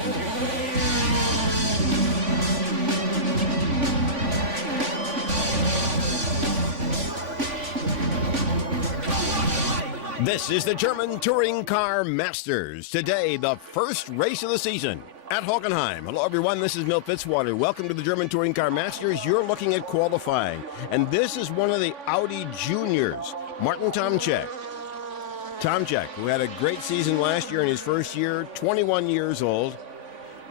This is the German Touring Car Masters. Today, the first race of the season at Hockenheim. Hello, everyone. This is Milt Fitzwater. Welcome to the German Touring Car Masters. You're looking at qualifying. And this is one of the Audi juniors, Martin Tomczyk. Tomczyk, who had a great season last year in his first year, 21 years old,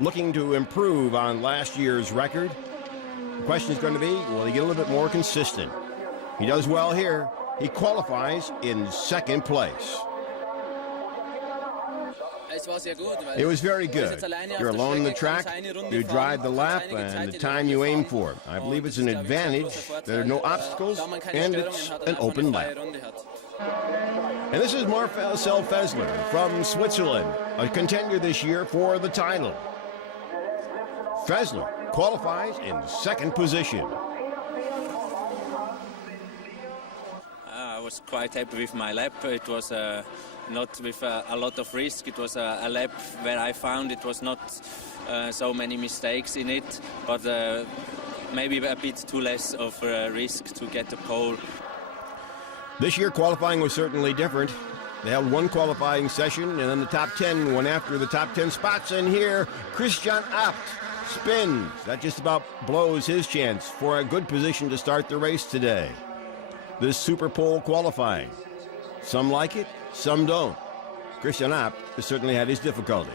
looking to improve on last year's record. The question is going to be, will he get a little bit more consistent? He does well here. He qualifies in second place. It was very good. You're alone on the track, you drive the lap, and the time you aim for. I believe it's an advantage. There are no obstacles, and it's an open lap. And this is Marcel Fessler from Switzerland, a contender this year for the title. Fessler qualifies in second position. I was quite happy with my lap. It was not with a lot of risk. It was a lap where I found it was not so many mistakes in it, but maybe a bit too less of a risk to get the pole. This year qualifying was certainly different. They held one qualifying session, and then the top 10 went after the top 10 spots. And here, Christian Abt spins. That just about blows his chance for a good position to start the race today. This Super Pole qualifying. Some like it, some don't. Christian Abt has certainly had his difficulty.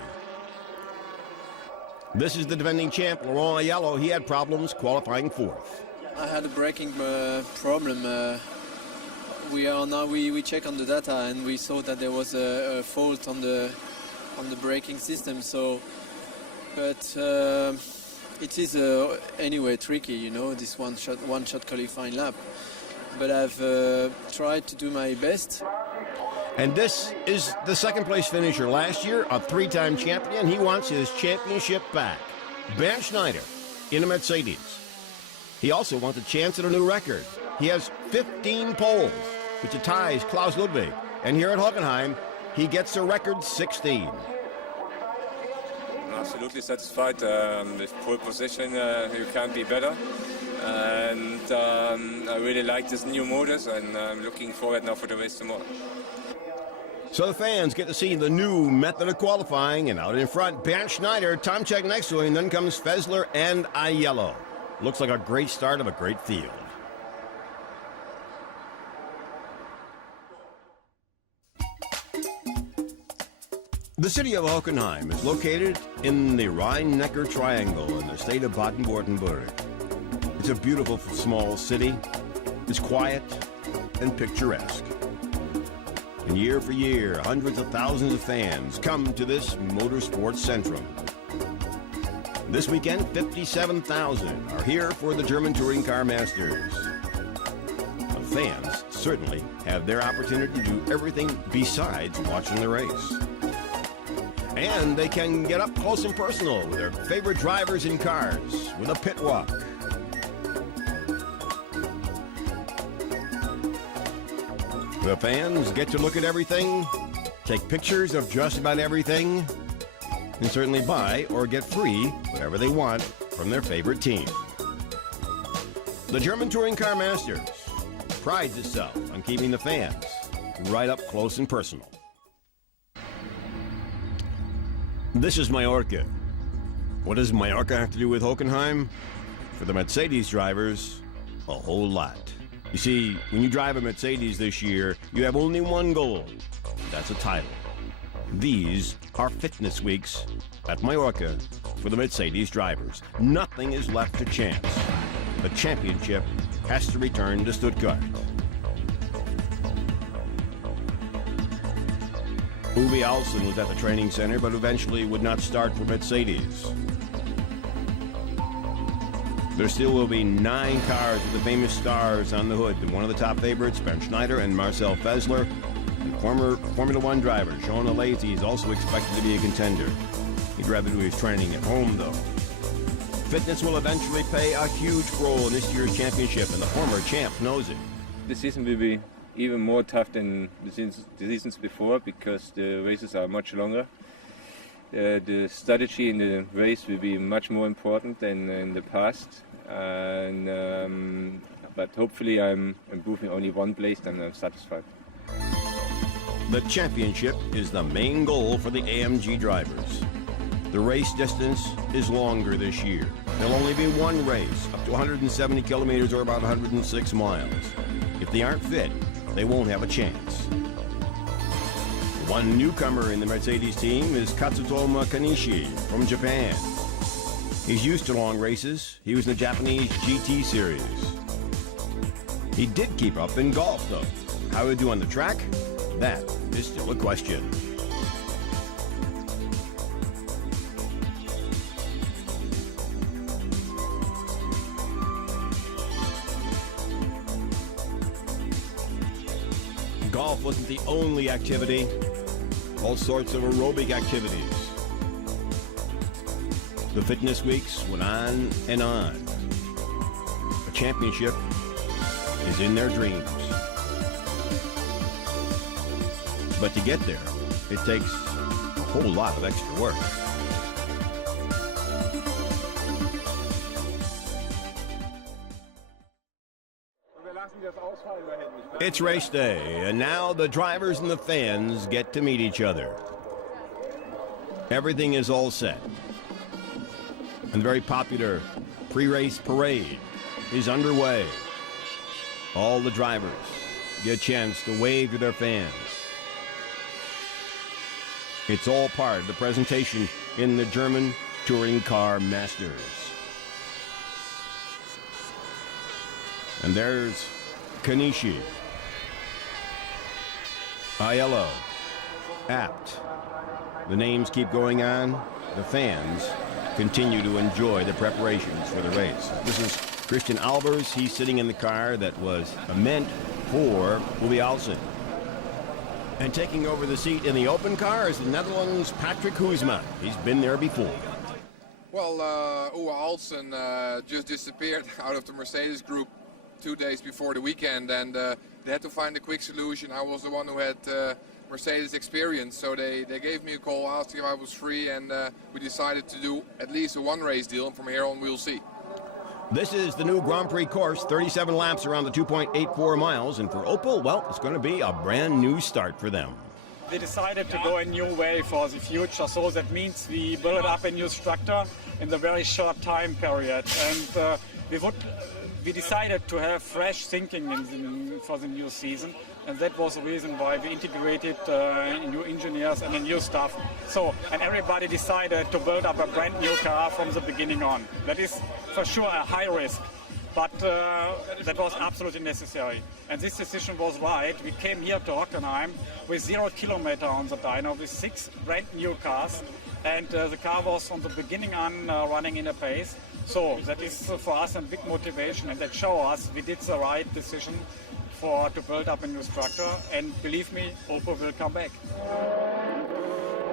This is the defending champ, Laurent Aiello. He had problems qualifying fourth. I had a braking problem. We check on the data and we saw that there was a fault on the braking system. So, but it is anyway tricky, you know, this one shot qualifying lap. But I've tried to do my best. And this is the second place finisher last year, a three-time champion. He wants his championship back. Bernd Schneider in a Mercedes. He also wants a chance at a new record. He has 15 poles, which ties Klaus Ludwig. And here at Hockenheim, he gets a record 16. I'm absolutely satisfied with pole position. You can't be better. And I really like this new modus, and I'm looking forward now for the race tomorrow. So the fans get to see the new method of qualifying, and out in front, Bernd Schneider, Tomczyk next to him, and then comes Fessler and Aiello. Looks like a great start of a great field. The city of Hockenheim is located in the Rhine-Neckar Triangle in the state of Baden-Württemberg. It's a beautiful small city. It's quiet and picturesque. And year for year, hundreds of thousands of fans come to this motorsports centrum. This weekend, 57,000 are here for the German Touring Car Masters. The fans certainly have their opportunity to do everything besides watching the race. And they can get up close and personal with their favorite drivers and cars with a pit walk. The fans get to look at everything, take pictures of just about everything, and certainly buy or get free whatever they want from their favorite team. The German Touring Car Masters prides itself on keeping the fans right up close and personal. This is Mallorca. What does Mallorca have to do with Hockenheim? For the Mercedes drivers, a whole lot. You see, when you drive a Mercedes this year, you have only one goal. That's a title. These are fitness weeks at Mallorca for the Mercedes drivers. Nothing is left to chance. The championship has to return to Stuttgart. Uwe Alsen was at the training center, but eventually would not start for Mercedes. There still will be 9 cars with the famous stars on the hood, and one of the top favorites, Bernd Schneider and Marcel Fessler, and former Formula One driver Sean Alesi is also expected to be a contender. He'd rather do his training at home, though. Fitness will eventually play a huge role in this year's championship, and the former champ knows it. The season will be even more tough than the seasons before, because the races are much longer. the strategy in the race will be much more important than in the past. But hopefully I'm improving only one place and I'm satisfied. The championship is the main goal for the AMG drivers. The race distance is longer this year. There'll only be one race, up to 170 kilometers or about 106 miles. If they aren't fit, they won't have a chance. One newcomer in the Mercedes team is Katsutoma Kanishi from Japan. He's used to long races. He was in the Japanese GT series. He did keep up in golf, though. How he'd do on the track? That is still a question. Golf wasn't the only activity. All sorts of aerobic activities. The fitness weeks went on and on. A championship is in their dreams. But to get there, it takes a whole lot of extra work. It's race day, and now the drivers and the fans get to meet each other. Everything is all set. And the very popular pre-race parade is underway. All the drivers get a chance to wave to their fans. It's all part of the presentation in the German Touring Car Masters. And there's Kanishi, Aiello, Abt. The names keep going on. The fans continue to enjoy the preparations for the race. This is Christian Albers. He's sitting in the car that was meant for Uwe Alsen. And taking over the seat in the open car is the Netherlands' Patrick Hoesma. He's been there before. Well, Uwe Alsen just disappeared out of the Mercedes group 2 days before the weekend, and they had to find a quick solution. I was the one who had Mercedes experience, so they gave me a call, asked if I was free, and we decided to do at least a one-race deal, and from here on we'll see. This is the new Grand Prix course, 37 laps around the 2.84 miles, and for Opel, well, it's going to be a brand new start for them. We decided to go a new way for the future, so that means we build up a new structure in the very short time period, and we decided to have fresh thinking for the new season, and that was the reason why we integrated new engineers and a new staff. So, and everybody decided to build up a brand new car from the beginning on. That is for sure a high risk, but that was absolutely necessary. And this decision was right. We came here to Hockenheim with 0 kilometer on the dyno with 6 brand new cars, and the car was from the beginning on running in a pace. So that is for us a big motivation, and that shows us we did the right decision to build up a new structure, and believe me, Opel will come back.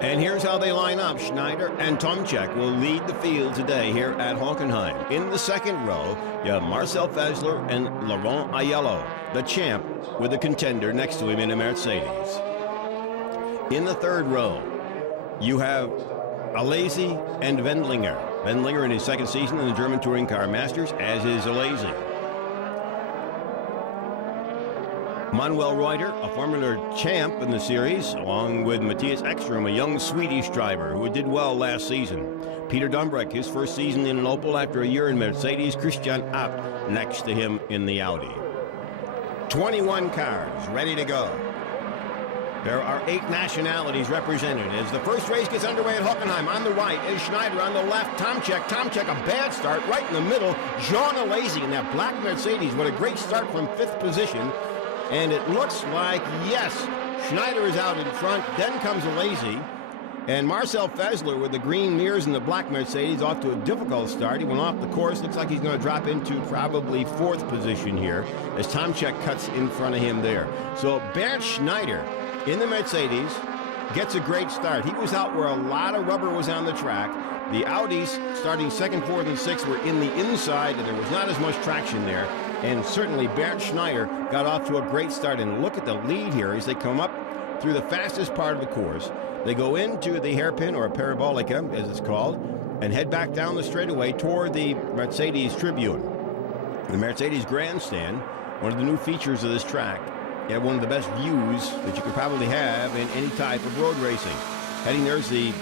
And here's how they line up. Schneider and Tomczyk will lead the field today here at Hockenheim. In the second row, you have Marcel Fessler and Laurent Aiello, the champ with a contender next to him in a Mercedes. In the third row, you have Alesi and Wendlinger. Wendlinger in his second season in the German Touring Car Masters, as is Alesi. Manuel Reuter, a former champ in the series, along with Matthias Ekstrom, a young Swedish driver who did well last season. Peter Dumbrek, his first season in an Opel after a year in Mercedes. Christian Abt next to him in the Audi. 21 cars ready to go. There are 8 nationalities represented as the first race gets underway at Hockenheim. On the right is Schneider, on the left Tomczyk. Tomczyk, a bad start right in the middle. Jean Alesi in that black Mercedes. What a great start from 5th position. And it looks like, yes, Schneider is out in front. Then comes Alesi. And Marcel Fessler with the green mirrors and the black Mercedes off to a difficult start. He went off the course. Looks like he's going to drop into probably 4th position here as Tomczyk cuts in front of him there. So Bernd Schneider in the Mercedes gets a great start. He was out where a lot of rubber was on the track. The Audis starting 2nd, 4th, and 6th were in the inside, and there was not as much traction there. And certainly Bernd Schneider got off to a great start. And look at the lead here as they come up through the fastest part of the course. They go into the hairpin, or parabolica, as it's called, and head back down the straightaway toward the Mercedes Tribune. The Mercedes Grandstand, one of the new features of this track, you have one of the best views that you could probably have in any type of road racing. Heading there's the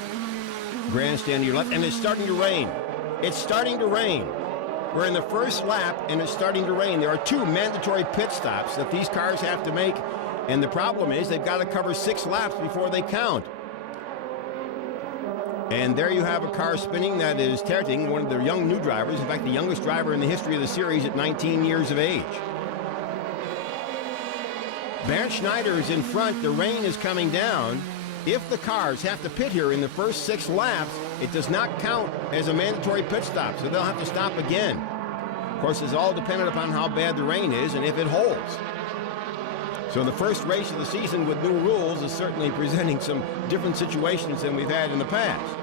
grandstand to your left, and it's starting to rain. It's starting to rain. We're in the first lap, and it's starting to rain. There are 2 mandatory pit stops that these cars have to make, and the problem is they've got to cover 6 laps before they count. And there you have a car spinning. That is Terting, one of the young new drivers. In fact, the youngest driver in the history of the series at 19 years of age. Bernd Schneider is in front. The rain is coming down. If the cars have to pit here in the first 6 laps, it does not count as a mandatory pit stop, so they'll have to stop again. Of course, it's all dependent upon how bad the rain is and if it holds. So the first race of the season with new rules is certainly presenting some different situations than we've had in the past.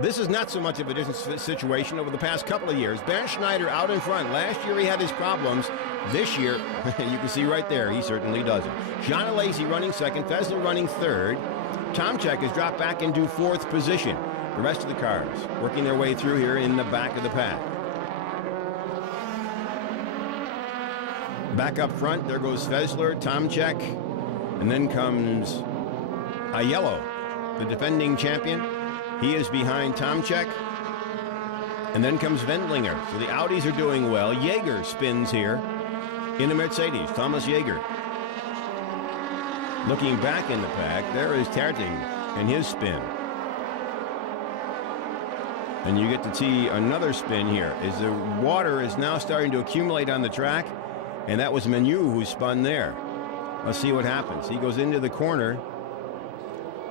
This is not so much of a different situation over the past couple of years. Bernd Schneider out in front. Last year he had his problems. This year, you can see right there, he certainly doesn't. Jean Alesi running second, Fesler running third. Tomczyk has dropped back into 4th position. The rest of the cars working their way through here in the back of the pack. Back up front, there goes Fesler, Tomczyk, and then comes Aiello, the defending champion. He is behind Tomczyk. And then comes Wendlinger. So the Audis are doing well. Jaeger spins here in a Mercedes. Thomas Jaeger. Looking back in the pack, there is Terting and his spin. And you get to see another spin here as the water is now starting to accumulate on the track. And that was Menu who spun there. Let's see what happens. He goes into the corner.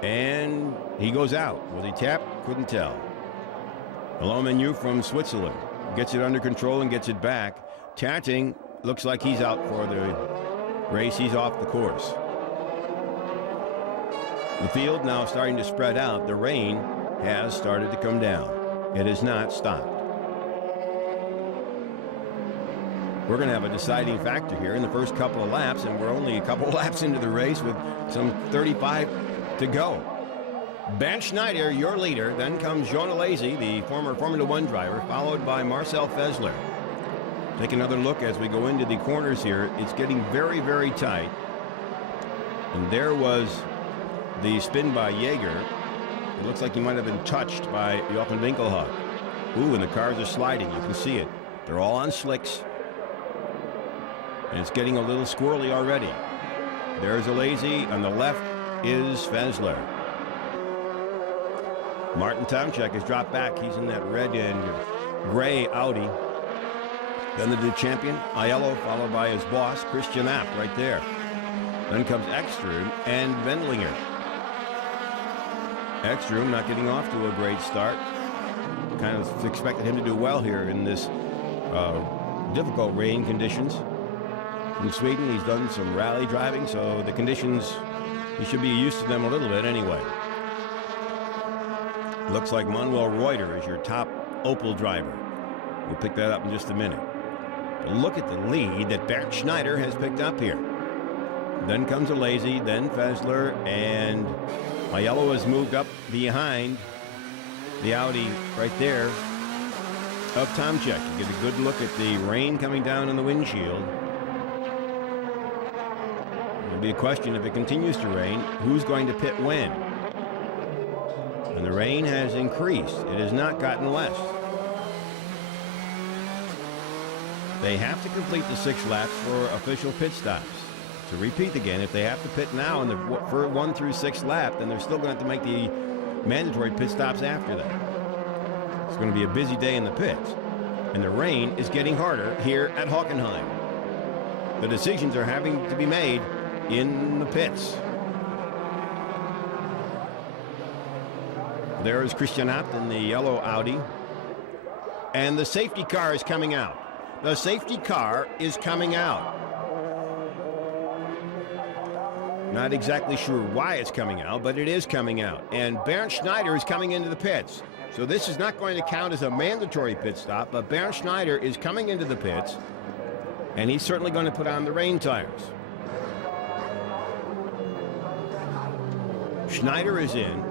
And he goes out. Was he tapped? Couldn't tell. Hello, Menu from Switzerland. Gets it under control and gets it back. Terting looks like he's out for the race. He's off the course. The field now starting to spread out. The rain has started to come down. It has not stopped. We're going to have a deciding factor here in the first couple of laps, and we're only a couple of laps into the race with some 35 to go. Bernd Schneider, your leader. Then comes Jean Alesi, the former Formula One driver, followed by Marcel Fesler. Take another look as we go into the corners here. It's getting very, very tight. And there was the spin by Jaeger. It looks like he might have been touched by Jochen Winkelhock. Ooh, and the cars are sliding. You can see it. They're all on slicks. And it's getting a little squirrely already. There's Alesi. On the left is Fesler. Martin Tomczyk has dropped back. He's in that red and gray Audi. Then the new champion, Aiello, followed by his boss, Christian App, right there. Then comes Ekstrom and Wendlinger. Ekstrom not getting off to a great start. Kind of expected him to do well here in this difficult rain conditions. From Sweden, he's done some rally driving, so the conditions, he should be used to them a little bit anyway. Looks like Manuel Reuter is your top Opel driver. We'll pick that up in just a minute. But look at the lead that Bernd Schneider has picked up here. Then comes Alesi, then Fesler, and Aiello has moved up behind the Audi right there of Tomczyk. You get a good look at the rain coming down on the windshield. It'll be a question, if it continues to rain, who's going to pit when? And the rain has increased. It has not gotten less. They have to complete the 6 laps for official pit stops. To repeat again, if they have to pit now in the 1 through 6 lap, then they're still going to have to make the mandatory pit stops after that. It's going to be a busy day in the pits. And the rain is getting harder here at Hockenheim. The decisions are having to be made in the pits. There is Christian Abt in the yellow Audi. And the safety car is coming out. The safety car is coming out. Not exactly sure why it's coming out, but it is coming out. And Bernd Schneider is coming into the pits. So this is not going to count as a mandatory pit stop, but Bernd Schneider is coming into the pits, and he's certainly going to put on the rain tires. Schneider is in.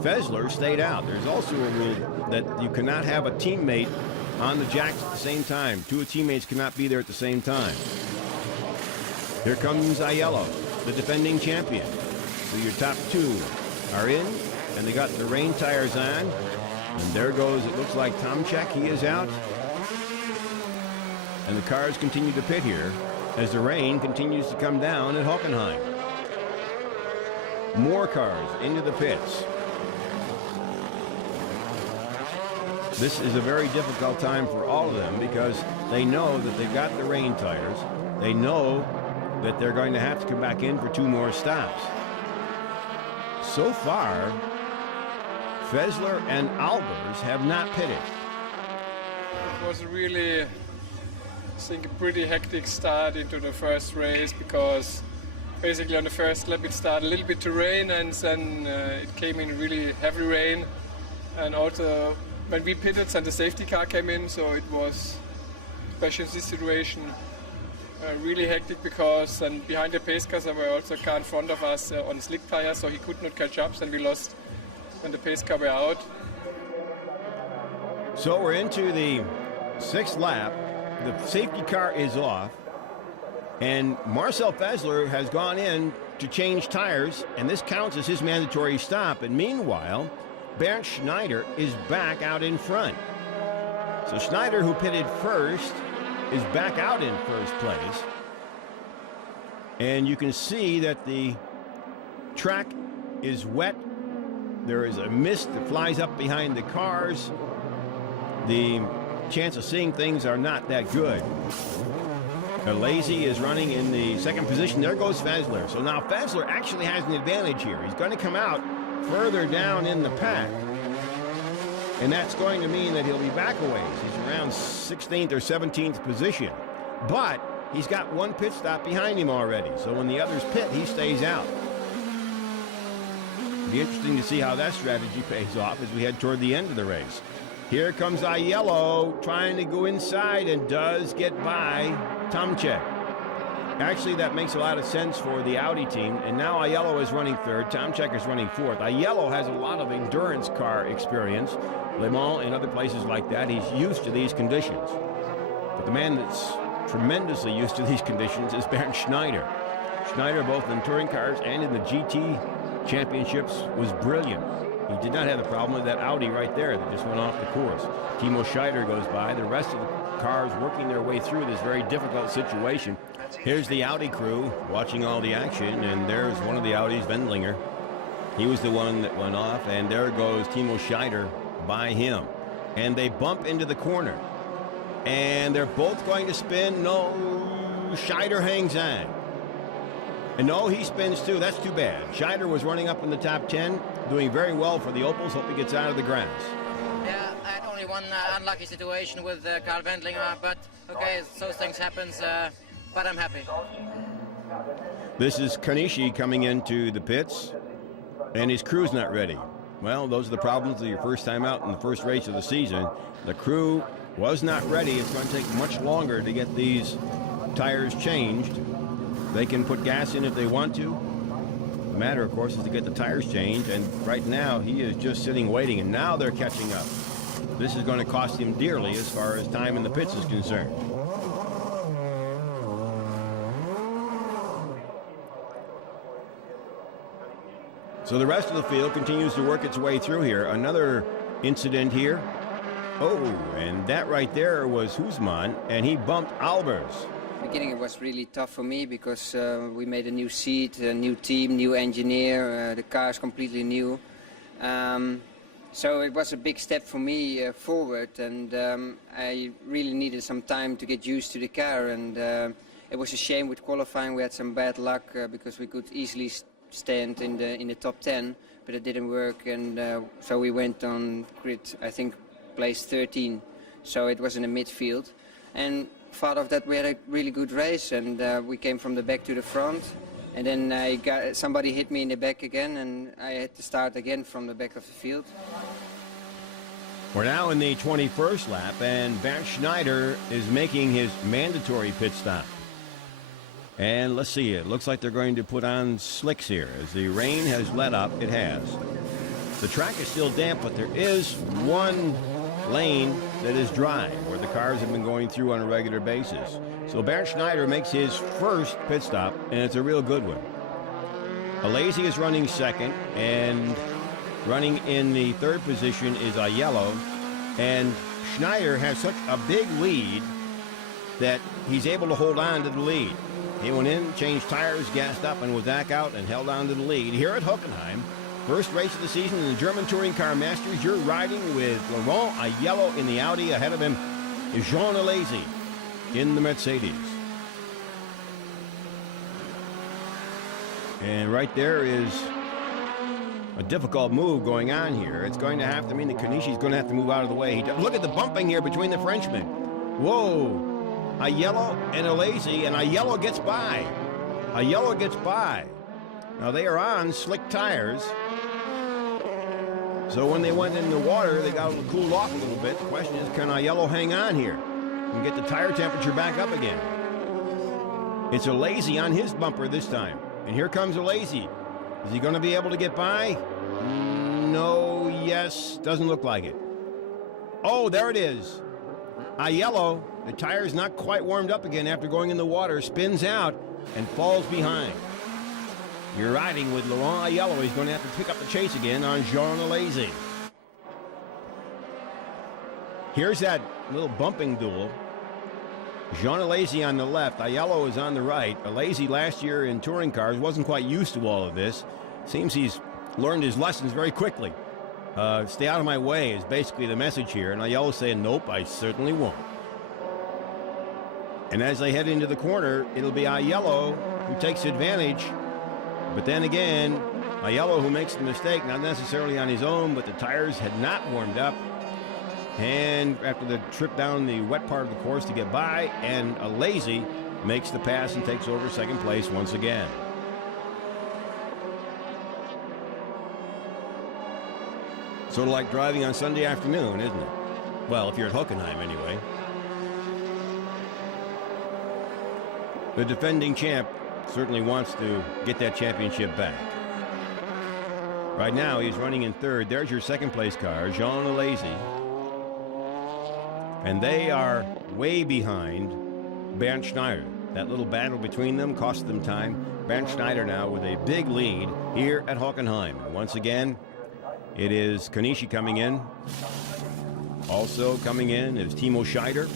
Fessler stayed out. There's also a rule that you cannot have a teammate on the jacks at the same time. Two teammates cannot be there at the same time. Here comes Aiello, the defending champion. So your top two are in, and they got the rain tires on. And there goes, it looks like Tomczyk, he is out. And the cars continue to pit here as the rain continues to come down at Hockenheim. More cars into the pits. This is a very difficult time for all of them because they know that they've got the rain tires. They know that they're going to have to come back in for 2 more stops. So far, Fessler and Albers have not pitted. It was really, I think, a pretty hectic start into the first race because basically on the first lap it started a little bit to rain and then it came in really heavy rain. And also when we pitted, then the safety car came in, so it was, especially in this situation, really hectic because then behind the pace cars there were also a car in front of us on slick tires, so he could not catch up, and we lost when the pace car were out. So we're into the 6th lap. The safety car is off, and Marcel Fessler has gone in to change tires, and this counts as his mandatory stop. And meanwhile, Bernd Schneider is back out in front. So Schneider, who pitted first, is back out in first place. And you can see that the track is wet. There is a mist that flies up behind the cars. The chance of seeing things are not that good. Lazy is running in the 2nd position. There goes Fessler. So now Fessler actually has an advantage here. He's going to come out further down in the pack. And that's going to mean that he'll be back a ways. He's around 16th or 17th position. But he's got 1 pit stop behind him already. So when the others pit, he stays out. It'll be interesting to see how that strategy pays off as we head toward the end of the race. Here comes Aiello trying to go inside and does get by Tomczyk. Actually, that makes a lot of sense for the Audi team. And now Aiello is running 3rd. Tomczyk is running 4th. Aiello has a lot of endurance car experience. Le Mans and other places like that. He's used to these conditions. But the man that's tremendously used to these conditions is Bernd Schneider. Schneider, both in touring cars and in the GT championships, was brilliant. He did not have the problem with that Audi right there that just went off the course. Timo Scheider goes by. The rest of the cars working their way through this very difficult situation. Here's the Audi crew watching all the action, and there's one of the Audis, Wendlinger. He was the one that went off, and there goes Timo Scheider by him. And they bump into the corner. And they're both going to spin. No, Scheider hangs on. And no, he spins too. That's too bad. Scheider was running up in the top 10, doing very well for the Opels. Hope he gets out of the grass. Yeah, I had only one unlucky situation with Karl Wendlinger, but okay, those things happen, but I'm happy. This is Kanishi coming into the pits, and his crew's not ready. Well, those are the problems of your first time out in the first race of the season. The crew was not ready. It's going to take much longer to get these tires changed. They can put gas in if they want to. The matter, of course, is to get the tires changed, and right now he is just sitting waiting, and now they're catching up. This is going to cost him dearly as far as time in the pits is concerned. So the rest of the field continues to work its way through here. Another incident here. Oh, and that right there was Husmann, and he bumped Albers. Beginning it was really tough for me because we made a new seat, a new team, new engineer, the car is completely new. So it was a big step for me forward, and I really needed some time to get used to the car, and it was a shame with qualifying. We had some bad luck because we could easily stand in the top 10, but it didn't work, and so we went on grid, I think, place 13, so it was in the midfield. And part of that we had a really good race, and we came from the back to the front, and then somebody hit me in the back again, and I had to start again from the back of the field. We're now in the 21st lap, and Bernd Schneider is making his mandatory pit stop. And let's see, it looks like they're going to put on slicks here. As the rain has let up, it has. The track is still damp, but there is one lane that is dry, where the cars have been going through on a regular basis. So Bernd Schneider makes his first pit stop, and it's a real good one. Alesi is running second, and running in the third position is Aiello. And Schneider has such a big lead that he's able to hold on to the lead. He went in, changed tires, gassed up, and was back out and held on to the lead here at Hockenheim. First race of the season in the German Touring Car Masters. You're riding with Laurent Aiello in the Audi. Ahead of him is Jean Alesi in the Mercedes. And right there is a difficult move going on here. It's going to have to mean that Kanishi's going to have to move out of the way. Look at the bumping here between the Frenchmen. Whoa. Aiello and Alesi, and Aiello gets by. Aiello gets by. Now they are on slick tires. So when they went in the water, they got cooled off a little bit. The question is, can Aiello hang on here and get the tire temperature back up again? It's Alesi on his bumper this time. And here comes Alesi. Is he going to be able to get by? No, yes, doesn't look like it. Oh, there it is. Aiello, the tire's not quite warmed up again after going in the water, spins out and falls behind. You're riding with Laurent Aiello. He's going to have to pick up the chase again on Jean Alesi. Here's that little bumping duel. Jean Alesi on the left, Aiello is on the right. Alesi last year in touring cars wasn't quite used to all of this. Seems he's learned his lessons very quickly. Stay out of my way is basically the message here. And Aiello saying, nope, I certainly won't. And as they head into the corner, it'll be Aiello who takes advantage. But then again, Aiello who makes the mistake, not necessarily on his own, but the tires had not warmed up. And after the trip down the wet part of the course to get by, and Alesi makes the pass and takes over second place once again. Sort of like driving on Sunday afternoon, isn't it? Well, if you're at Hockenheim anyway. The defending champ certainly wants to get that championship back. Right now, he's running in third. There's your second place car, Jean Alesi. And they are way behind Bernd Schneider. That little battle between them cost them time. Bernd Schneider now with a big lead here at Hockenheim. And once again, it is Kanishi coming in. Also coming in is Timo Scheider.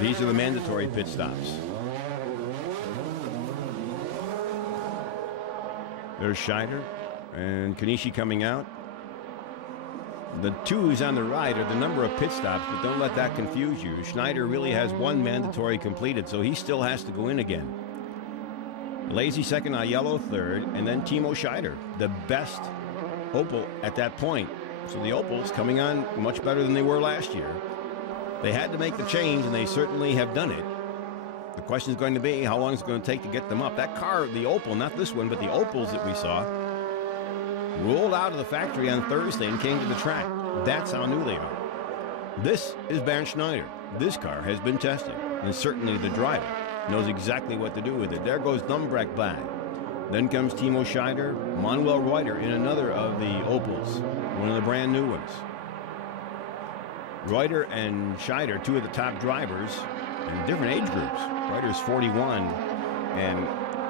These are the mandatory pit stops. There's Scheider and Kanishi coming out. The twos on the right are the number of pit stops, but don't let that confuse you. Schneider really has one mandatory completed, so he still has to go in again. Alesi second, Aiello third, and then Timo Scheider, the best Opel at that point. So the Opels coming on much better than they were last year. They had to make the change, and they certainly have done it. The question is going to be, how long is it going to take to get them up? That car, the Opel, not this one, but the Opels that we saw, rolled out of the factory on Thursday and came to the track. That's how new they are. This is Bernd Schneider. This car has been tested, and certainly the driver knows exactly what to do with it. There goes Dumbreck by. Then comes Timo Scheider, Manuel Reuter in another of the Opels, one of the brand new ones. Reuter and Scheider, two of the top drivers in different age groups. Reuter's 41, and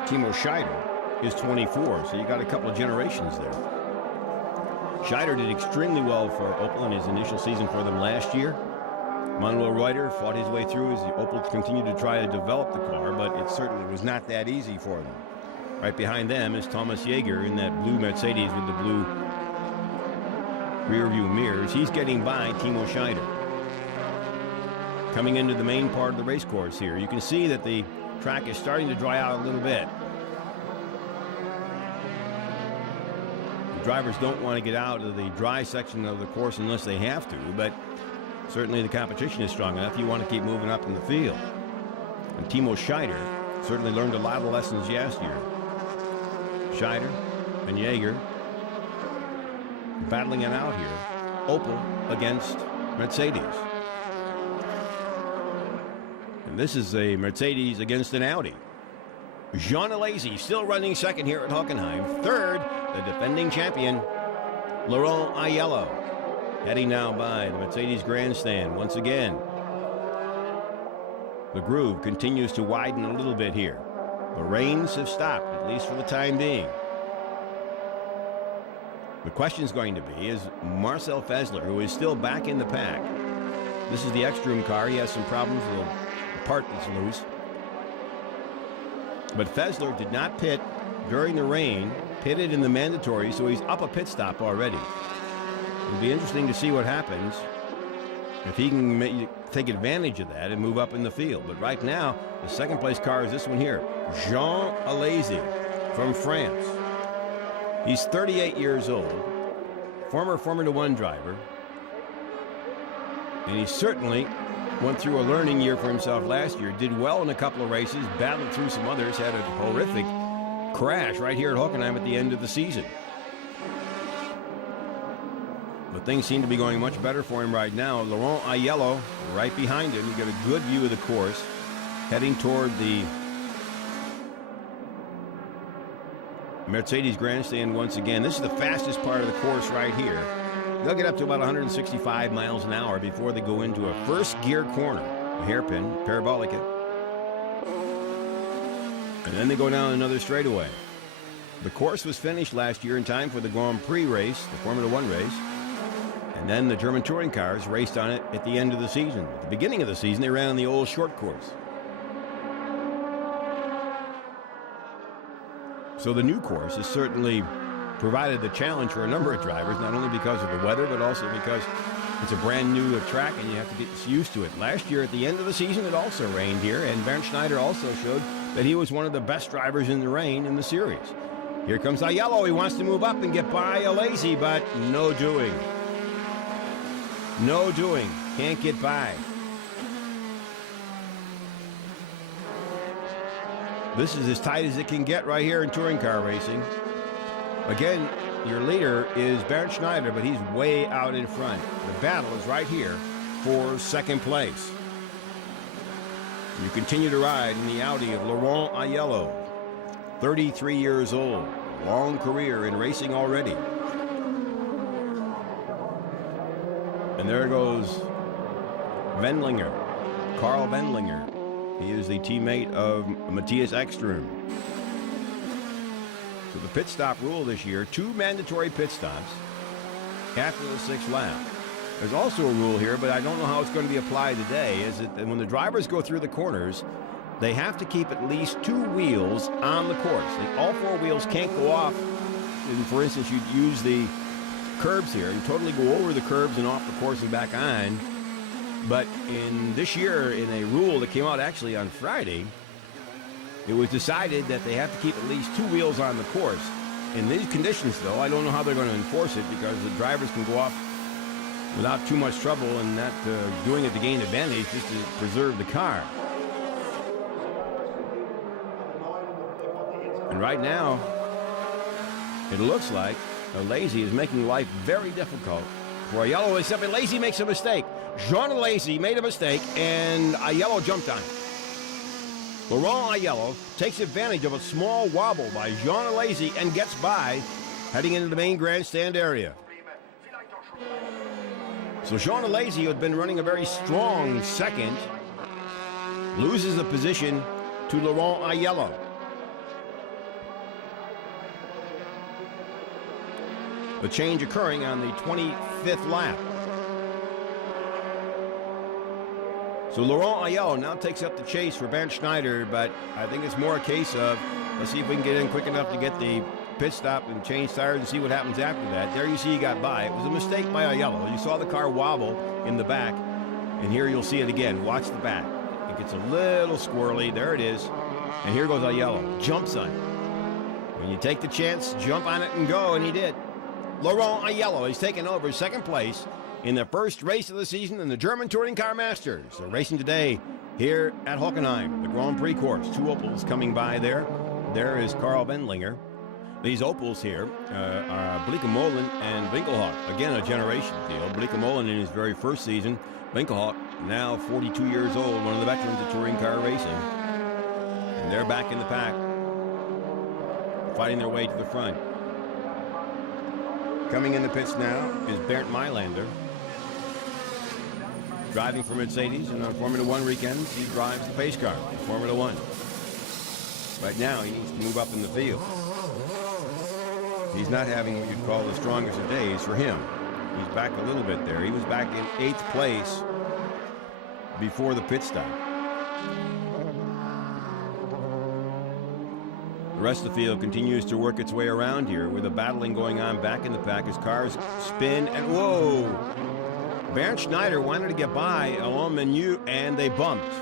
Timo Scheider is 24, so you got a couple of generations there. Scheider did extremely well for Opel in his initial season for them last year. Manuel Reuter fought his way through as the Opel continued to try to develop the car, but it certainly was not that easy for them. Right behind them is Thomas Jaeger in that blue Mercedes with the blue rear view mirrors. He's getting by Timo Scheider. Coming into the main part of the race course here, you can see that the track is starting to dry out a little bit. The drivers don't want to get out of the dry section of the course unless they have to, but certainly the competition is strong enough. You want to keep moving up in the field. And Timo Scheider certainly learned a lot of lessons last year. Scheider and Jaeger battling it out here. Opel against Mercedes. And this is a Mercedes against an Audi. Jean Alesi still running second here at Hockenheim. Third, the defending champion, Laurent Aiello, heading now by the Mercedes grandstand once again. The groove continues to widen a little bit here. The rains have stopped, at least for the time being. The question is going to be, is Marcel Fessler, who is still back in the pack. This is the Ekstrom car. He has some problems with a part that's loose. But Fessler did not pit during the rain, pitted in the mandatory, so he's up a pit stop already. It'll be interesting to see what happens if he can take advantage of that and move up in the field. But right now, the second place car is this one here, Jean Alesi from France. He's 38 years old, former Formula One driver, and he certainly went through a learning year for himself last year, did well in a couple of races, battled through some others, had a horrific crash right here at Hockenheim at the end of the season. But things seem to be going much better for him right now. Laurent Aiello right behind him. You get a good view of the course, heading toward the Mercedes grandstand once again. This is the fastest part of the course right here. They'll get up to about 165 miles an hour before they go into a first gear corner, a hairpin, parabolica. And then they go down another straightaway. The course was finished last year in time for the Grand Prix race, the Formula One race. And then the German touring cars raced on it at the end of the season. At the beginning of the season, they ran on the old short course. So the new course has certainly provided the challenge for a number of drivers, not only because of the weather, but also because it's a brand new track and you have to get used to it. Last year at the end of the season, it also rained here, and Bernd Schneider also showed that he was one of the best drivers in the rain in the series. Here comes Aiello. He wants to move up and get by Alesi, but no doing. No doing. Can't get by. This is as tight as it can get right here in touring car racing. Again, your leader is Bernd Schneider, but he's way out in front. The battle is right here for second place. You continue to ride in the Audi of Laurent Aiello, 33 years old, long career in racing already. And there goes Wendlinger, Carl Wendlinger. He is the teammate of Matthias Ekstrom. So the pit stop rule this year, 2 mandatory pit stops after the 6th lap. There's also a rule here, but I don't know how it's going to be applied today, is that when the drivers go through the corners, they have to keep at least 2 wheels on the course. All 4 wheels can't go off. And for instance, you'd use the curbs here and totally go over the curbs and off the course and back on. But in this year, in a rule that came out actually on Friday, it was decided that they have to keep at least 2 wheels on the course. In these conditions, though, I don't know how they're going to enforce it because the drivers can go off without too much trouble and not doing it to gain advantage, just to preserve the car. And right now, it looks like Alesi is making life very difficult for Aiello, except Alesi makes a mistake. Jean Alesi made a mistake, and Aiello jumped on it. Laurent Aiello takes advantage of a small wobble by Jean Alesi and gets by, heading into the main grandstand area. So Jean Alesi, who had been running a very strong second, loses the position to Laurent Aiello. The change occurring on the 25th lap. So Laurent Aiello now takes up the chase for Bernd Schneider, but I think it's more a case of, let's see if we can get in quick enough to get the pit stop and change tires and see what happens after that. There you see he got by. It was a mistake by Aiello. You saw the car wobble in the back, and here you'll see it again. Watch the back. It gets a little squirrely. There it is. And here goes Aiello. Jumps on it. When you take the chance, jump on it and go, and he did. Laurent Aiello has taken over second place in the first race of the season in the German Touring Car Masters. They're racing today here at Hockenheim, the Grand Prix course. 2 Opels coming by there. There is Carl Wendlinger. These Opels here are Bleekemolen and Winkelhock. Again, a generation deal. Bleekemolen in his very first season. Winkelhock now 42 years old, one of the veterans of touring car racing. And they're back in the pack, fighting their way to the front. Coming in the pits now is Bernd Mailander, driving for Mercedes, and on Formula One weekends, he drives the pace car in Formula One. Right now, he needs to move up in the field. He's not having what you'd call the strongest of days for him. He's back a little bit there. He was back in 8th place before the pit stop. The rest of the field continues to work its way around here with a battling going on back in the pack as cars spin and whoa! Bernd Schneider wanted to get by Alain Menu and they bumped.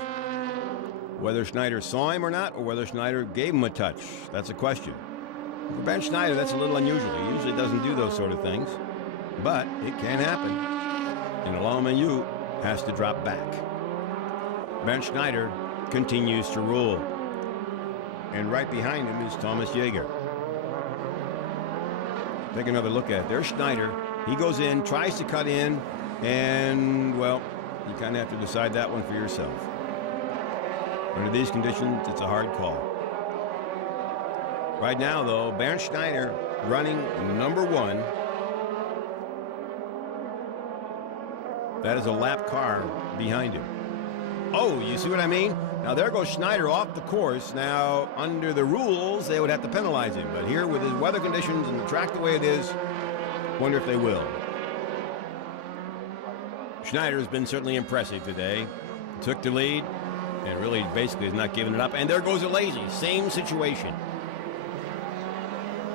Whether Schneider saw him or not, or whether Schneider gave him a touch, that's a question. For Bernd Schneider, that's a little unusual. He usually doesn't do those sort of things, but it can happen. And Alain Menu has to drop back. Bernd Schneider continues to rule. And right behind him is Thomas Jäger. Take another look at it. There's Schneider. He goes in, tries to cut in, and, well, you kind of have to decide that one for yourself. Under these conditions, it's a hard call. Right now, though, Bernd Schneider running number 1. That is a lap car behind him. Oh, you see what I mean? Now, there goes Schneider off the course. Now, under the rules, they would have to penalize him. But here, with his weather conditions and the track the way it is, wonder if they will. Schneider has been certainly impressive today. Took the lead and really basically is not giving it up. And there goes a lazy. Same situation.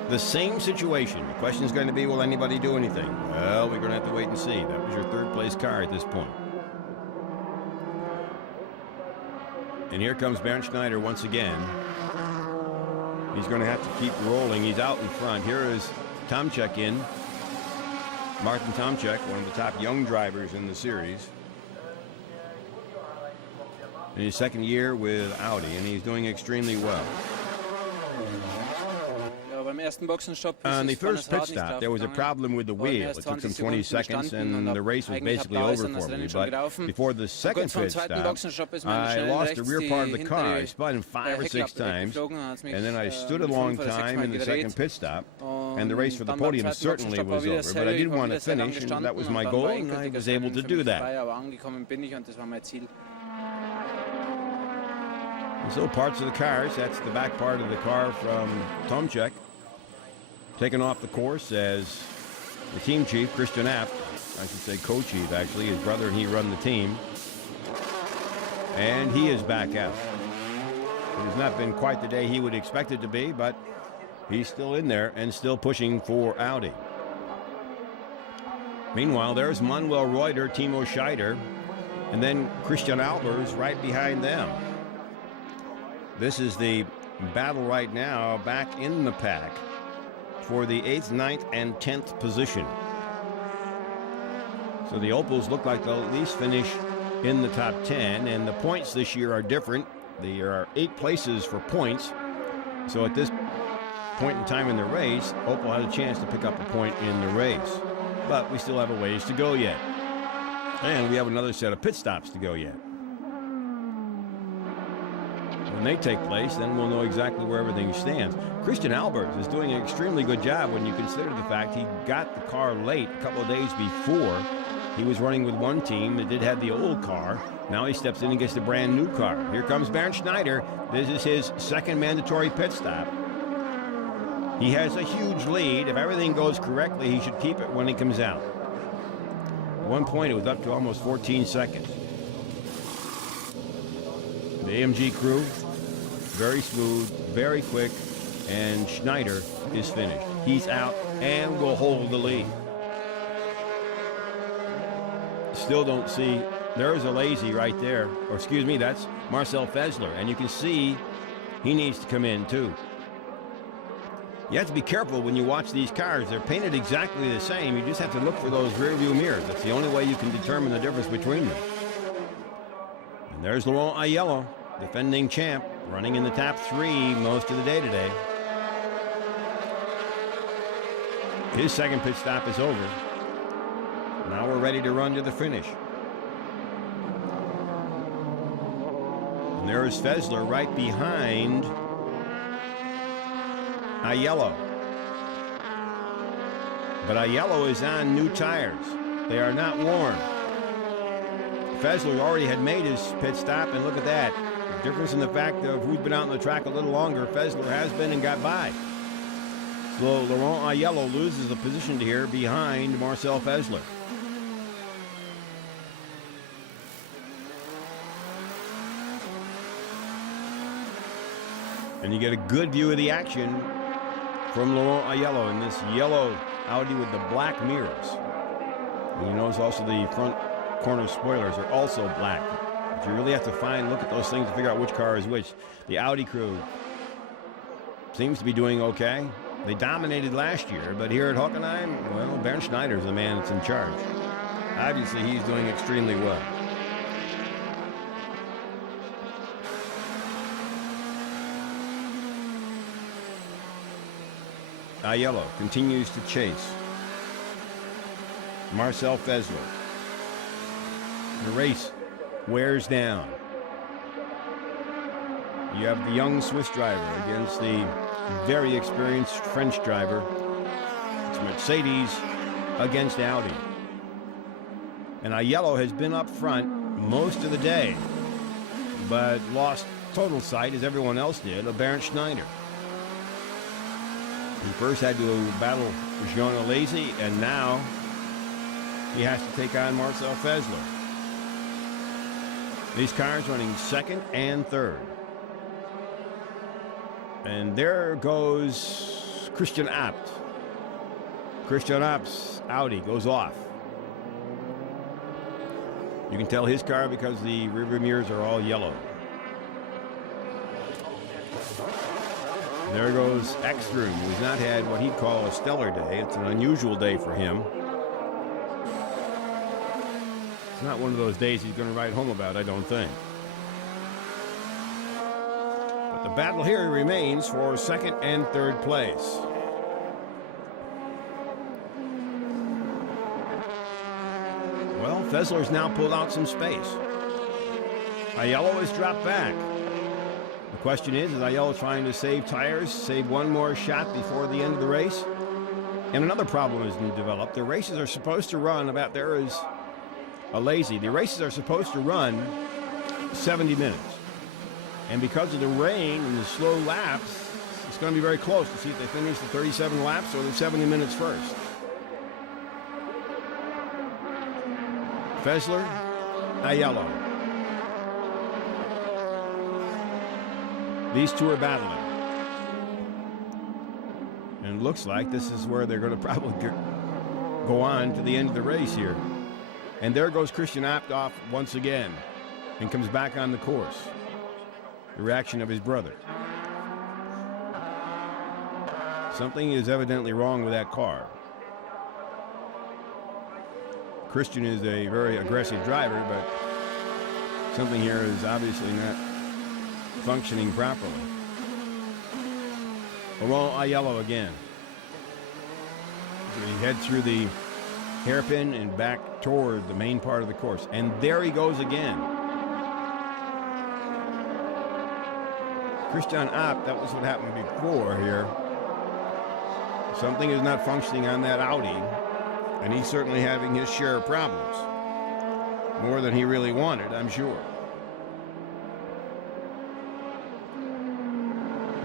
The same situation. The question is going to be, will anybody do anything? Well, we're going to have to wait and see. That was your 3rd place car at this point. And here comes Bernd Schneider once again. He's going to have to keep rolling. He's out in front. Here is Tomczyk in. Martin Tomczyk, one of the top young drivers in the series. In his 2nd year with Audi, and he's doing extremely well. On the first pit stop, there was a problem with the wheel. It took him 20 seconds, and the race was basically over for me. But before the second pit stop, I lost the rear part of the car. I spun him 5 or 6 times, and then I stood a long time in the second pit stop, and the race for the podium certainly was over. But I did want to finish, and that was my goal, and I was able to do that. And so parts of the cars, that's the back part of the car from Tomczyk, taken off the course as the team chief, Christian Abt, I should say co-chief actually, his brother and he run the team. And he is back out. It has not been quite the day he would expect it to be, but he's still in there and still pushing for Audi. Meanwhile, there's Manuel Reuter, Timo Scheider, and then Christian Albers right behind them. This is the battle right now back in the pack for the 8th, 9th, and 10th position. So the Opels look like they'll at least finish in the top 10, and the points this year are different. There are 8 places for points. So at this point in time in the race, Opel has a chance to pick up a point in the race. But we still have a ways to go yet. And we have another set of pit stops to go yet. When they take place, then we'll know exactly where everything stands. Christian Albers is doing an extremely good job when you consider the fact he got the car late a couple of days before. He was running with one team that did have the old car. Now he steps in and gets the brand new car. Here comes Bernd Schneider. This is his 2nd mandatory pit stop. He has a huge lead. If everything goes correctly, he should keep it when he comes out. At one point, it was up to almost 14 seconds. The AMG crew, very smooth, very quick, and Schneider is finished. He's out and will hold the lead. Still don't see, there's a lazy right there, or excuse me, that's Marcel Fessler, and you can see he needs to come in too. You have to be careful when you watch these cars. They're painted exactly the same. You just have to look for those rear view mirrors. That's the only way you can determine the difference between them. And there's Laurent Aiello, defending champ, running in the top 3 most of the day today. His 2nd pit stop is over. Now we're ready to run to the finish. And there is Fessler right behind Aiello. But Aiello is on new tires. They are not worn. Fessler already had made his pit stop, and look at that. The difference in the fact of who's been out on the track a little longer. Fessler has been and got by. So Laurent Aiello loses a position here behind Marcel Fessler. And you get a good view of the action from Laurent Aiello in this yellow Audi with the black mirrors. And you notice also the front corner spoilers are also black. But you really have to look at those things to figure out which car is which. The Audi crew seems to be doing okay. They dominated last year, but here at Hockenheim, well, Bernd Schneider's the man that's in charge. Obviously, he's doing extremely well. Aiello continues to chase Marcel Fessler. The race wears down. You have the young Swiss driver against the very experienced French driver. It's Mercedes against Audi. And Aiello has been up front most of the day, but lost total sight, as everyone else did, of Bernd Schneider. He first had to battle Jean Alesi, and now he has to take on Marcel Fessler. These cars running second and third. And there goes Christian Abt. Christian Abt's Audi goes off. You can tell his car because the rear mirrors are all yellow. There goes Ekstrom, who's not had what he'd call a stellar day. It's an unusual day for him. It's not one of those days he's going to write home about, I don't think. But the battle here remains for second and third place. Well, Fessler's now pulled out some space. Aiello has dropped back. The question is Aiello trying to save tires, save one more shot before the end of the race? And another problem has been developed. The races are supposed to run about, there is Alesi. The races are supposed to run 70 minutes. And because of the rain and the slow laps, it's going to be very close to see if they finish the 37 laps or the 70 minutes first. Fessler, Aiello. These two are battling. And it looks like this is where they're going to probably go on to the end of the race here. And there goes Christian Abt off once again and comes back on the course. The reaction of his brother. Something is evidently wrong with that car. Christian is a very aggressive driver, but something here is obviously not functioning properly. Laurent Aiello again. He head through the hairpin and back toward the main part of the course. And there he goes again. Christian Abt, that was what happened before here. Something is not functioning on that Audi, and he's certainly having his share of problems. More than he really wanted, I'm sure.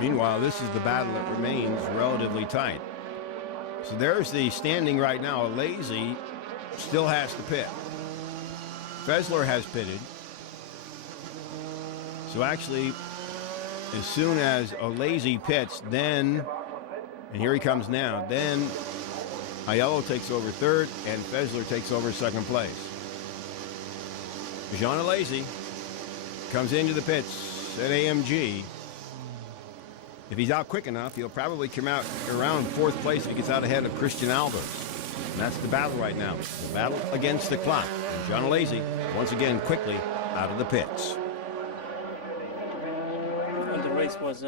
Meanwhile, this is the battle that remains relatively tight. So there's the standing right now. Alesi still has to pit. Fessler has pitted. So actually, as soon as Alesi pits, then, and here he comes now, then Aiello takes over third and Fessler takes over second place. Jean Alesi comes into the pits at AMG. If he's out quick enough, he'll probably come out around fourth place if he gets out ahead of Christian Albert. And that's the battle right now. The battle against the clock. And Jean Alesi, once again, quickly out of the pits. The race was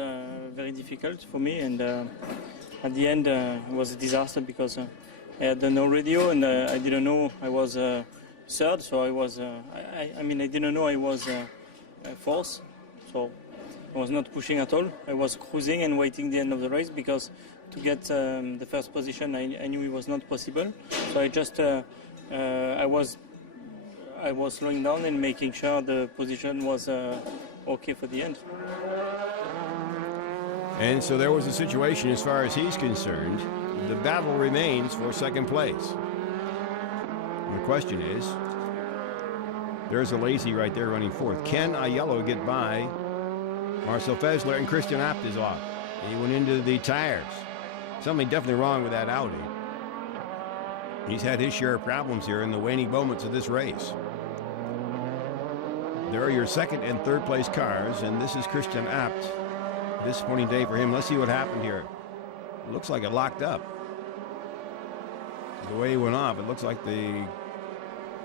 very difficult for me, and at the end it was a disaster because I had no radio and I didn't know I was third, so I was, I didn't know I was fourth. so I was not pushing at all. I was cruising and waiting the end of the race because to get the first position I knew it was not possible. So I just I was slowing down and making sure the position was okay for the end. And so there was a situation as far as he's concerned. The battle remains for second place. And the question is, there's a lazy right there running fourth. Can Aiello get by Marcel Fessler? And Christian Abt is off. He went into the tires. Something definitely wrong with that Audi. He's had his share of problems here in the waning moments of this race. There are your second and third place cars, and this is Christian Abt. Disappointing day for him. Let's see what happened here. It looks like it locked up. The way he went off, it looks like the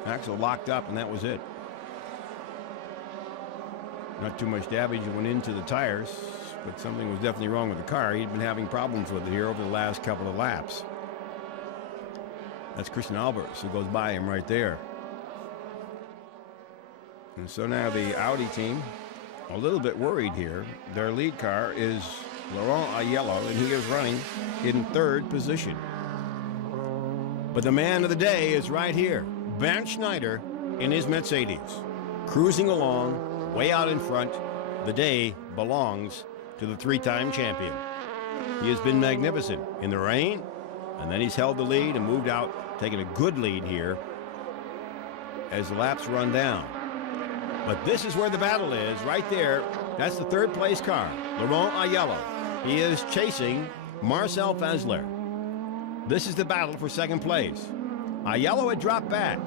axle locked up, and that was it. Not too much damage went into the tires, but something was definitely wrong with the car. He'd been having problems with it here over the last couple of laps. That's Christian Alberts who goes by him right there. And so now the Audi team, a little bit worried here. Their lead car is Laurent Aiello, and he is running in third position. But the man of the day is right here, Bernd Schneider in his Mercedes, cruising along, way out in front. The day belongs to the three-time champion. He has been magnificent in the rain, and then he's held the lead and moved out, taking a good lead here as the laps run down. But this is where the battle is, right there. That's the third place car, Laurent Aiello. He is chasing Marcel Fessler. This is the battle for second place. Aiello had dropped back.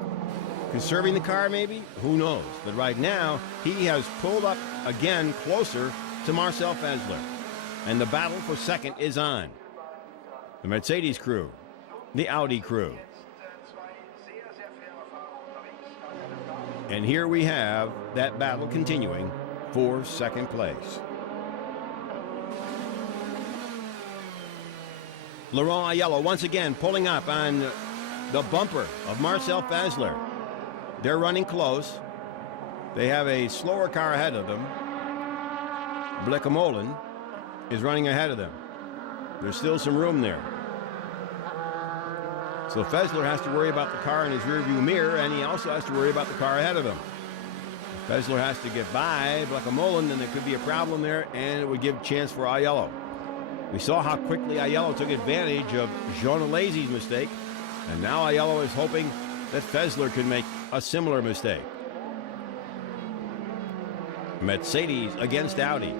Conserving the car maybe? Who knows? But right now, he has pulled up again closer to Marcel Fessler. And the battle for second is on. The Mercedes crew, the Audi crew. And here we have that battle continuing for second place. Laurent Aiello once again pulling up on the bumper of Marcel Fessler. They're running close. They have a slower car ahead of them. Bleekemolen is running ahead of them. There's still some room there. So Fessler has to worry about the car in his rearview mirror, and he also has to worry about the car ahead of him. If Fessler has to get by Bleekemolen, then there could be a problem there, and it would give a chance for Aiello. We saw how quickly Aiello took advantage of Jean Alesi's mistake, and now Aiello is hoping that Fessler can make a similar mistake. Mercedes against Audi,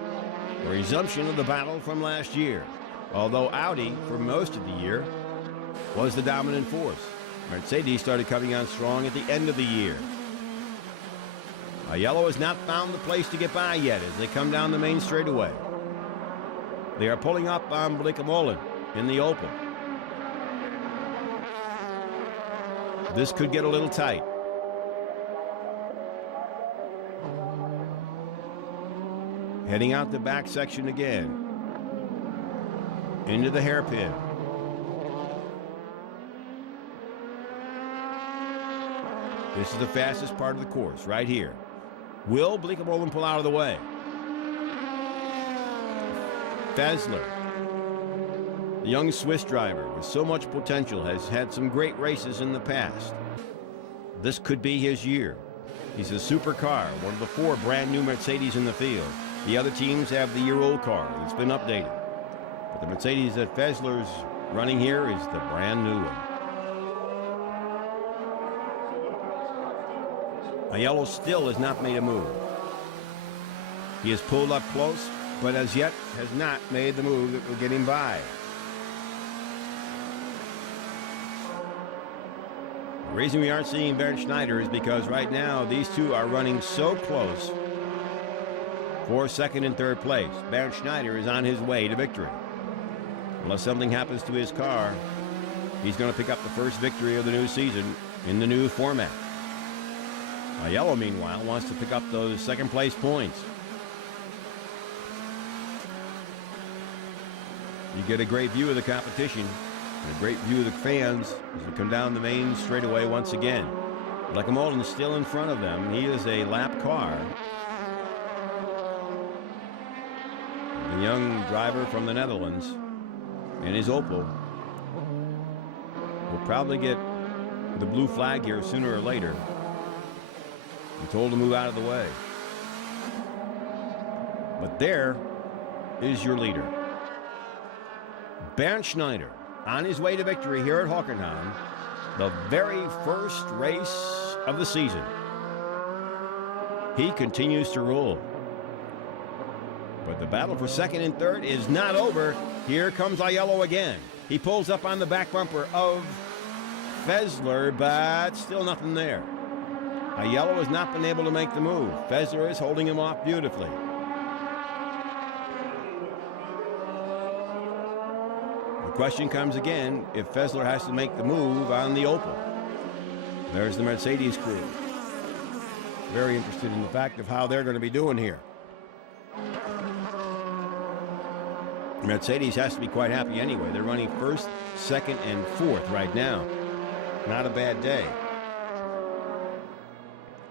a resumption of the battle from last year. Although Audi, for most of the year, was the dominant force. Mercedes started coming on strong at the end of the year. Aiello has not found the place to get by yet as they come down the main straightaway. They are pulling up on Bleekemolen in the open. This could get a little tight. Heading out the back section again. Into the hairpin. This is the fastest part of the course, right here. Will Bleekemolen pull out of the way? Fessler, the young Swiss driver with so much potential, has had some great races in the past. This could be his year. He's a supercar, one of the 4 brand new Mercedes in the field. The other teams have the year-old car that's been updated. But the Mercedes that Fessler's running here is the brand new one. Aiello still has not made a move. He has pulled up close, but as yet has not made the move that will get him by. The reason we aren't seeing Bernd Schneider is because right now these two are running so close for second and third place. Bernd Schneider is on his way to victory. Unless something happens to his car, he's going to pick up the first victory of the new season in the new format. Aiello, meanwhile, wants to pick up those second place points. You get a great view of the competition and a great view of the fans as we come down the main straightaway once again. Bleekemolen is still in front of them. He is a lap car. the young driver from the Netherlands, and his Opel will probably get the blue flag here sooner or later. I'm told to move out of the way. But there is your leader. Bernd Schneider on his way to victory here at Hockenheim, the very first race of the season. He continues to rule. But the battle for second and third is not over. Here comes Aiello again. He pulls up on the back bumper of Fessler, but still nothing there. Aiello has not been able to make the move. Fessler is holding him off beautifully. The question comes again if Fessler has to make the move on the Opel. There's the Mercedes crew. Very interested in the fact of how they're going to be doing here. Mercedes has to be quite happy anyway. They're running first, second, and fourth right now. Not a bad day.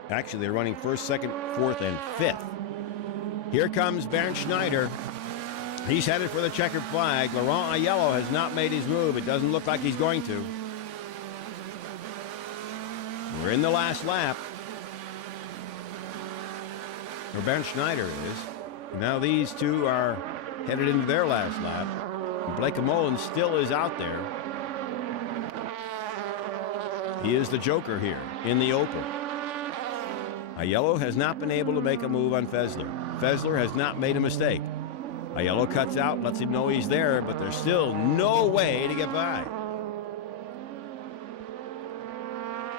Actually, they're running first, second, fourth, and fifth. Here comes Bernd Schneider. He's headed for the checkered flag. Laurent Aiello has not made his move. It doesn't look like he's going to. We're in the last lap. Where Bernd Schneider is. Now these two are headed into their last lap. Blake Mullen still is out there. He is the joker here in the Opel. Aiello has not been able to make a move on Fessler. Fessler has not made a mistake. Aiello cuts out, lets him know he's there, but there's still no way to get by.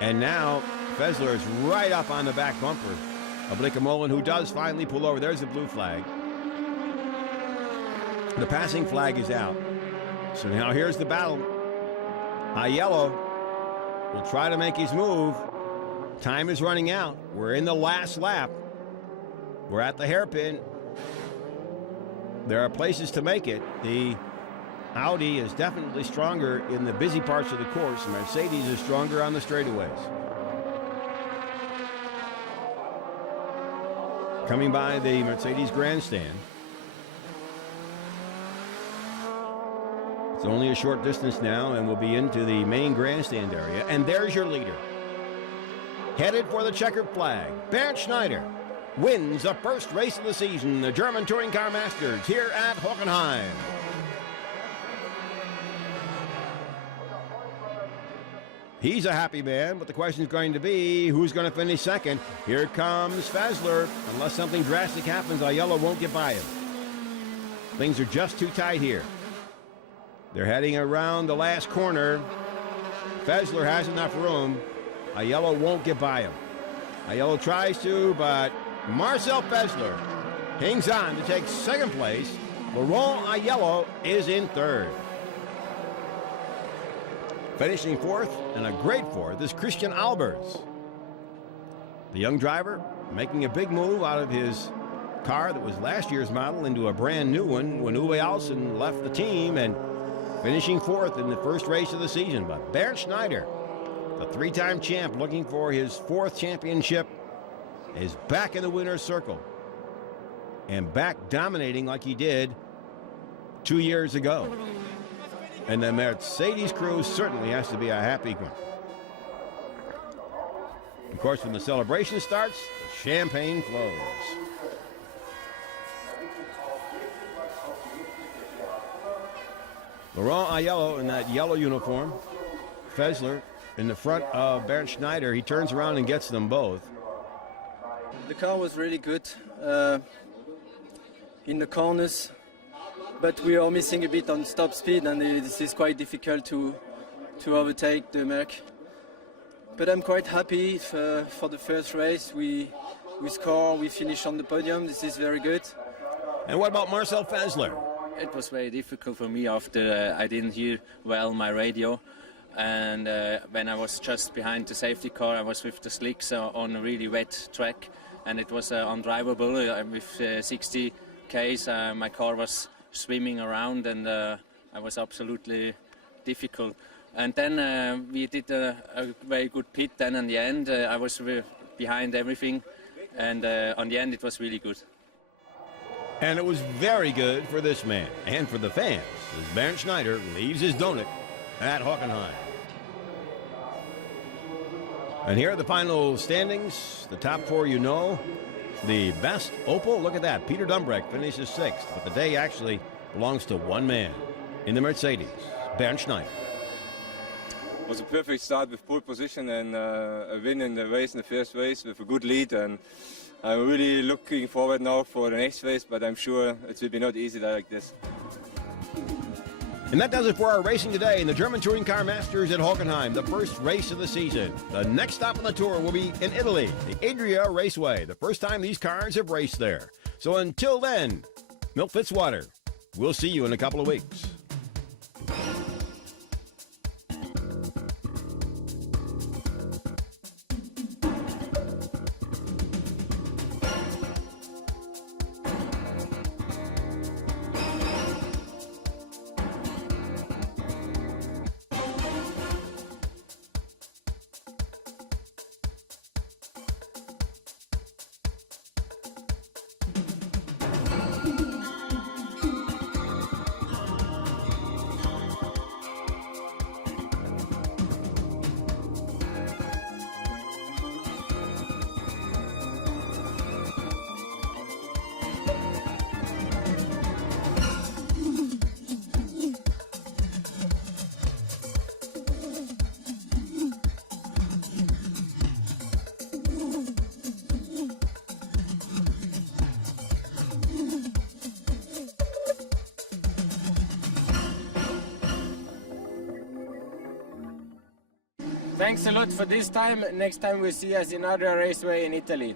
And now Fessler is right up on the back bumper of Blake Mullen, who does finally pull over. There's the blue flag. The passing flag is out. So now here's the battle. Aiello will try to make his move. Time is running out. We're in the last lap. We're at the hairpin. There are places to make it. The Audi is definitely stronger in the busy parts of the course. Mercedes is stronger on the straightaways. Coming by the Mercedes grandstand. It's only a short distance now, and we'll be into the main grandstand area. And there's your leader. Headed for the checkered flag, Bernd Schneider wins the first race of the season, the German Touring Car Masters, here at Hockenheim. He's a happy man, but the question is going to be, who's going to finish second? Here comes Fessler. Unless something drastic happens, Aiello won't get by him. Things are just too tight here. They're heading around the last corner. Fessler has enough room. Aiello won't get by him. Aiello tries to, but Marcel Fessler hangs on to take second place. Laurent Aiello is in third. Finishing fourth, and a great fourth, is Christian Albers. The young driver making a big move out of his car that was last year's model into a brand new one when Uwe Alsen left the team, and finishing fourth in the first race of the season. But Bernd Schneider, the three-time champ looking for his fourth championship, is back in the winner's circle and back dominating like he did 2 years ago. And the Mercedes crew certainly has to be a happy one. Of course, when the celebration starts, the champagne flows. Laurent Aiello in that yellow uniform. Fessler in the front of Bernd Schneider. He turns around and gets them both. The car was really good in the corners, but we are missing a bit on stop speed, and this is quite difficult to overtake the Merc. But I'm quite happy for the first race. We score, we finish on the podium. This is very good. And what about Marcel Fessler? It was very difficult for me after I didn't hear well my radio. And when I was just behind the safety car, I was with the slicks on a really wet track. And it was undrivable. With 60 Ks, my car was swimming around, and I was absolutely difficult. And then we did a very good pit then in the end. I was behind everything, and on the end it was really good. And it was very good for this man and for the fans as Bernd Schneider leaves his donut at Hockenheim. And here are the final standings. The top four you know. The best Opel, look at that. Peter Dumbrecht finishes 6th, but the day actually belongs to one man in the Mercedes, Bernd Schneider. It was a perfect start with pole position and a win in the race, in the first race with a good lead. And I'm really looking forward now for the next race, but I'm sure it will be not easy like this. And that does it for our racing today in the German Touring Car Masters at Hockenheim, the first race of the season. The next stop on the tour will be in Italy, the Adria Raceway, the first time these cars have raced there. So until then, Milt Fitzwater, we'll see you in a couple of weeks. Thanks a lot for this time. Next time we'll see us in Adria Raceway in Italy.